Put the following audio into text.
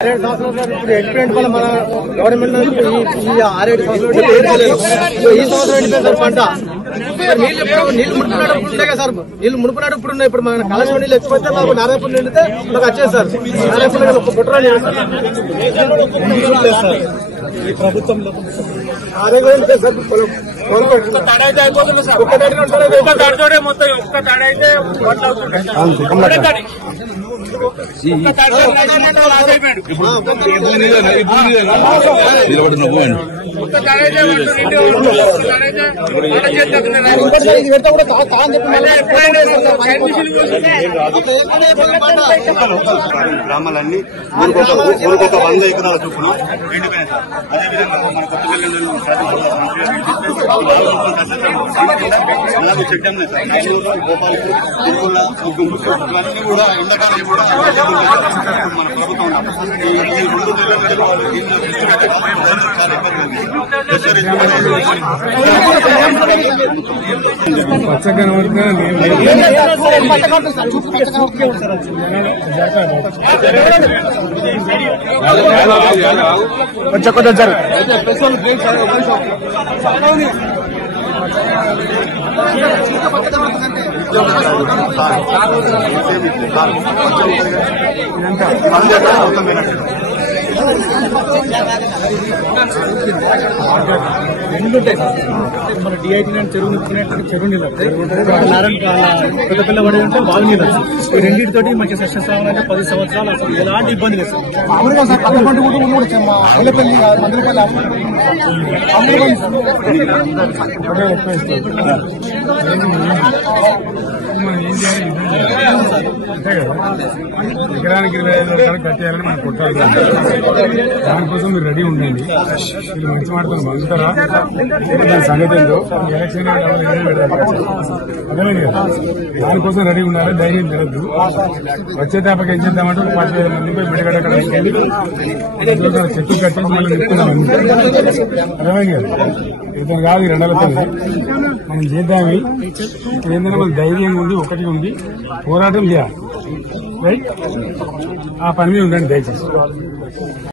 ఇప్పుడు ఎక్స్పీరియన్స్ వల్ల మన గవర్నమెంట్ ఈ 6-7 సంవత్సరాలు ఈ సంవత్సరం ఎండిపోయింది పంట. నీళ్లు మునుకున్నప్పుడు ఉంటాయి కదా సార్, నీళ్లు మునుకున్నప్పుడు ఉన్నాయి. ఇప్పుడు మన కాళేశ్వరం నీళ్ళు ఎక్కిపోతే మాకు నారాయణపూర్ నిండితే మాకు వచ్చేది సార్. నారాయణపూర్ ఒక కుట్ర సార్ ఈ ప్రభుత్వంలో అదే సార్. ఒక్క తాడైతే అయిపోతుంది సార్, ఒక్క తాడితోనే మొత్తం ఒక్క తాడైతే గ్రామాలన్నీ ఊరికొక 100 ఎకరాల చొప్పున ఎండిపోయినాయి సార్. అదేవిధంగా మన కొత్తపల్లి అలాగే చెట్టంలే సార్, గోపాలపూర్, తిరుమల, ఇవన్నీ కూడా ఎండాకాలం కూడా మన ప్రభుత్వం ఈ 2 కొంచెం కొంచెం సార్ రెండుంటాయి సార్. మన DIT చెరువు నింపుకునేటువంటి చెరువు నీళ్ళు పెద్దపిల్ల పడి ఉంటే బాగు నీళ్ళు. ఈ రెండింటితోటి మంచి సక్సెస్ రావాలంటే 10 సంవత్సరాలు అసలు ఎలాంటి ఇబ్బంది లేదు సార్. మామూలుగా సార్ పక్క పంట కూడా మల్లెపల్లి మందలపల్లి అంతే కదా, ఎకరానికి 25 రూపాయలు కట్టేయాలని మనం కొట్టాలి. దానికోసం మీరు రెడీ ఉండండి. మీరు మంచి మాటలు మలుతారా దాని సంగతి ఏందో ఎలక్షన్ అదేలేదు కదా, దానికోసం రెడీ ఉండాలి. ధైర్యం తిరగద్దు. వచ్చే తేపకి ఏం చేద్దామంటే 10,000 మంది పోయి బిడగడ చెట్టు కట్టేసి మళ్ళీ నిప్పుకున్నాం. అర్థమైంది కదా, ఇతను కాదు 2 నెలలతో మనం చేద్దామి. ఇప్పుడు ఏంటంటే మనకు ధైర్యంగా ఉండి ఒకటి ఉండి పోరాటం చేయాలి. రైట్, ఆ పని మీద ఉండండి దయచేసి.